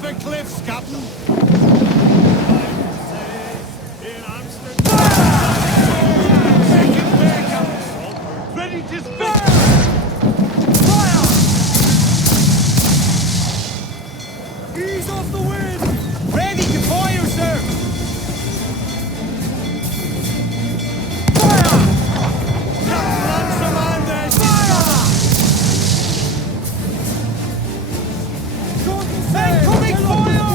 for cliffs, Captain. Ready to spit! Fire! Ease off the wind! Ready to fire, sir! Fire! Ransom Anders! Fire! Incoming fire!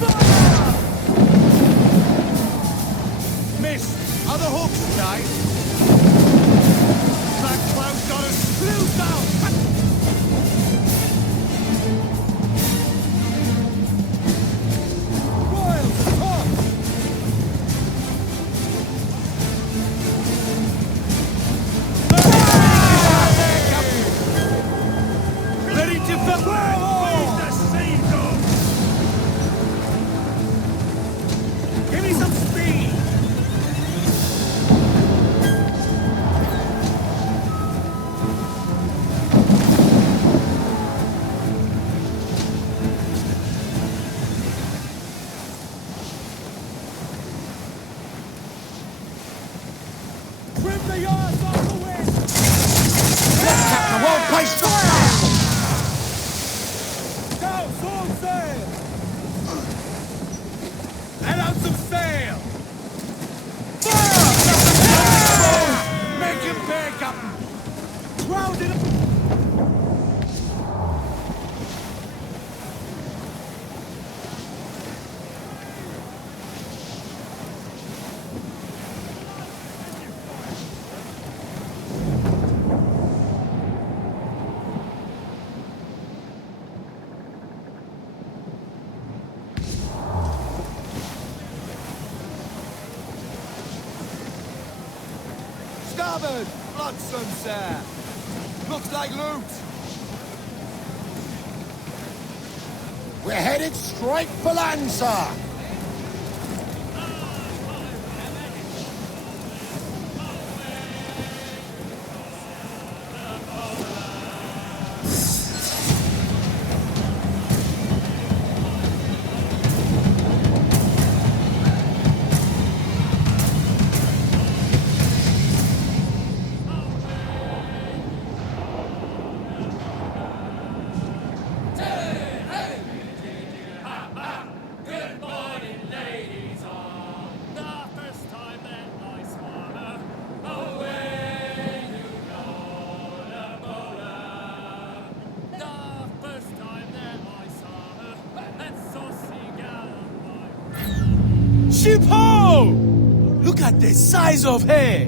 Fire! Missed! Are the hooks tight? Black Cloud got us screwed down! Royals, attack! Ready to fire! Give me some speed! Trim the yards off the wind! Captain, well placed fire! Go, sword sail! Let out some sail! Fire! Make him pay, Captain! Crowd it up! Starboard! Bloodstone, sir! Looks like loot! We're headed straight for land, sir. Ship ho! Look at the size of her!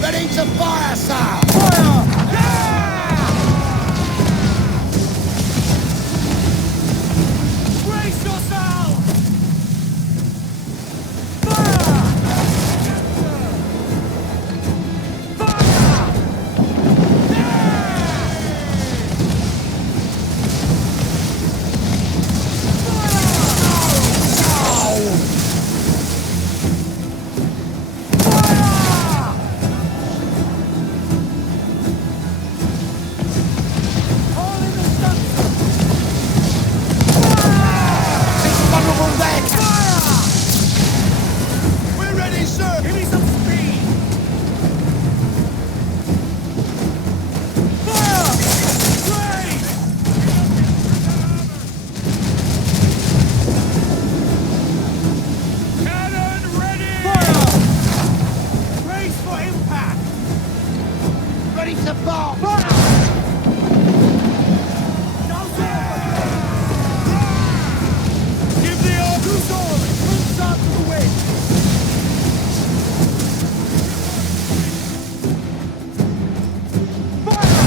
Ready to fire, sir! Fire! Brace yourself! Fire! Fire! We're ready, sir! Give me some speed! Fire! Raise! Cannon ready! Fire! Brace for impact! Ready to bomb! Fire! No, sir! Give the order! Who's on? Who's up to the wind? Fire!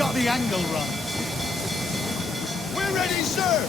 got the angle wrong. We're ready, sir!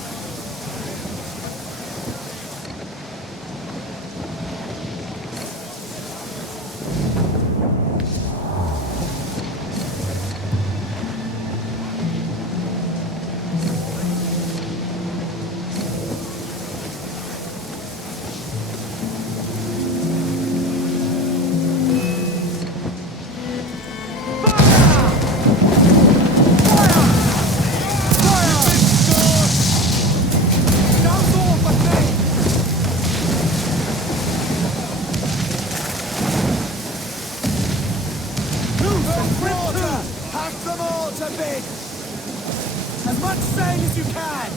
As much sail as you can!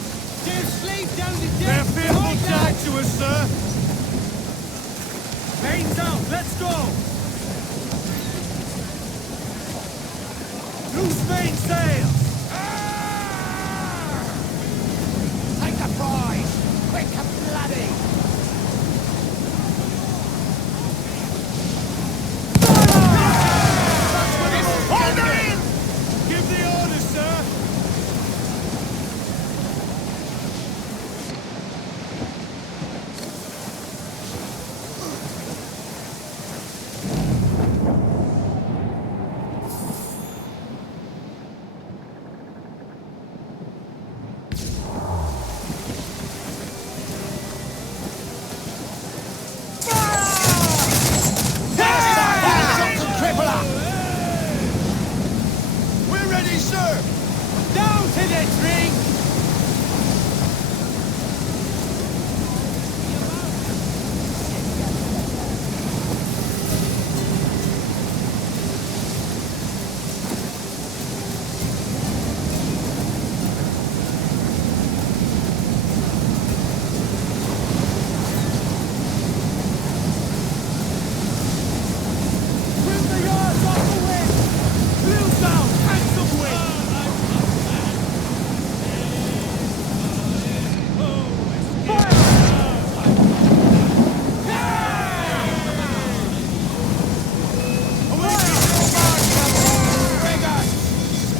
They're slaves down to death! They're fearful side to us, sir! Mains out, let's go! Loose main sails! Take the prize! Quick and bloody! Hold her in! Give the orders, sir! We're ready, sir! Down to the drink! Bring the yards off the wind! Blue down, handsome wind!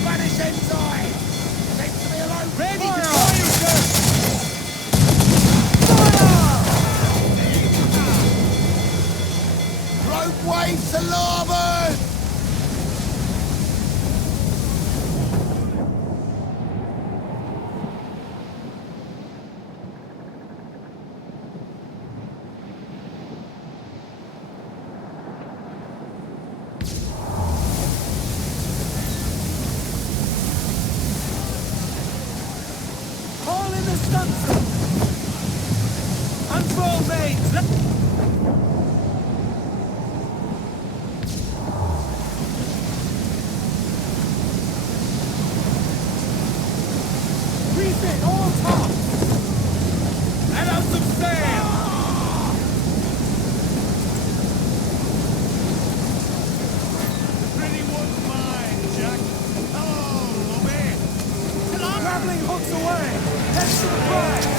Spanish ensign! Leave me alone! Ready to Fire, sir! Rope waves to larboard! All in the stunsail! Unfurl mains! Refit all tops! Let out some sail! Pretty one's mine, Jack. Hello, Lobby. Grappling hooks away! Head to the prize!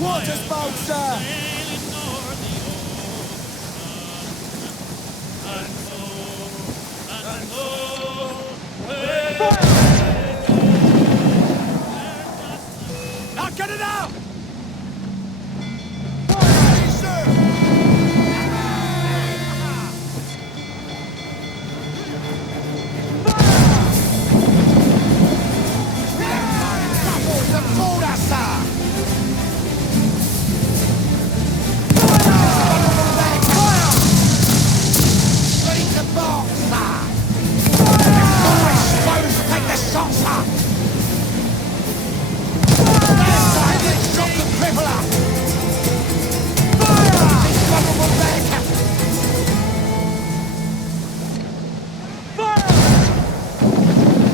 Water spout, sir! Now get it out!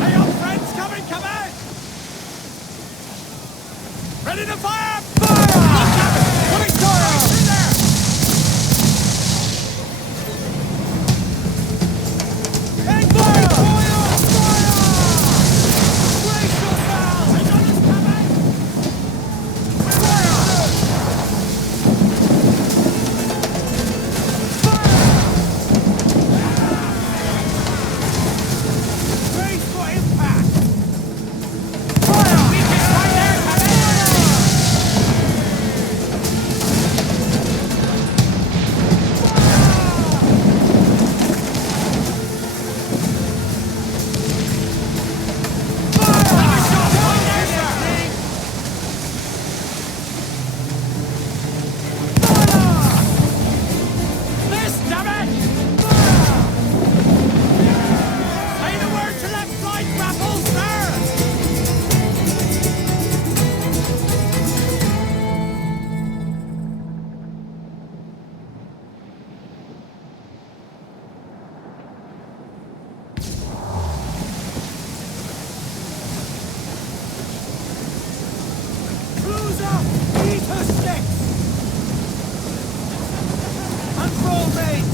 Hey, your friends coming, come out! Ready to fire! Fire! Look out! Coming right through there! Hey, fire! Fire! Fire! Brace yourselves! Hey, John is coming! Fire! Brace for impact! Fire! Weakest right there, coming!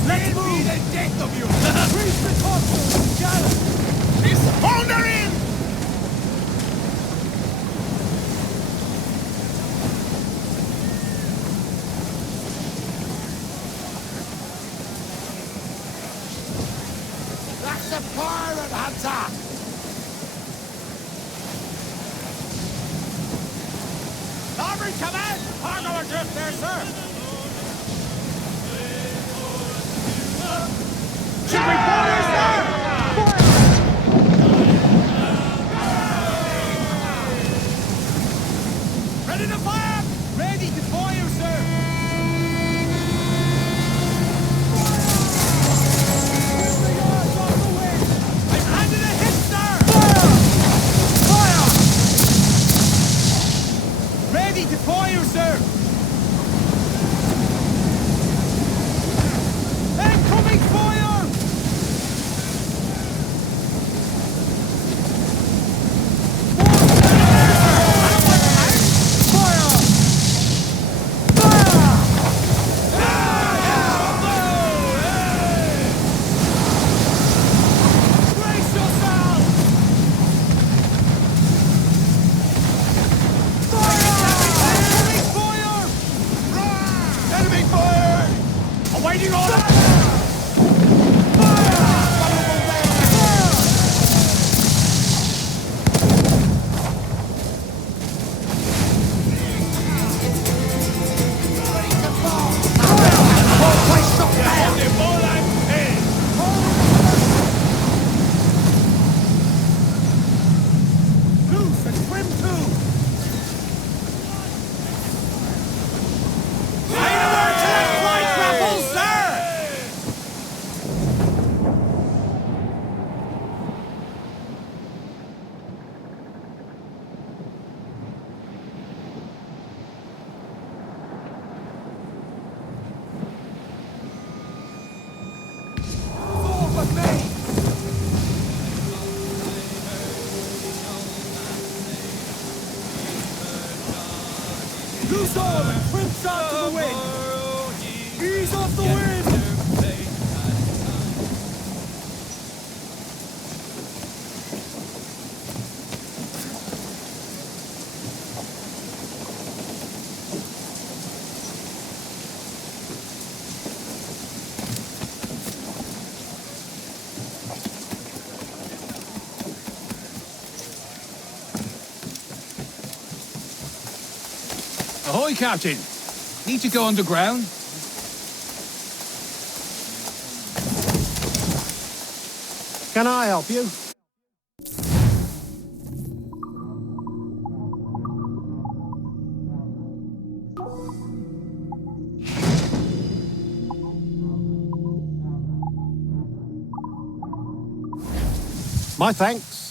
Let's move! The death of you! Reach the top! Gallop! It's foundering! That's a pirate hunter! Starboard command! Cargo adrift there, sir! Should we fire, sir? Ready to fire? Ready to fire, sir! I'm handing a hit, sir! Fire! Fire! Ready to fire, sir! Incoming fire! Awaiting order! Loose and swim too! Loose all and trim shot to the wind! Ease off the wind! Ahoy, Captain. Need to go underground? Can I help you? My thanks.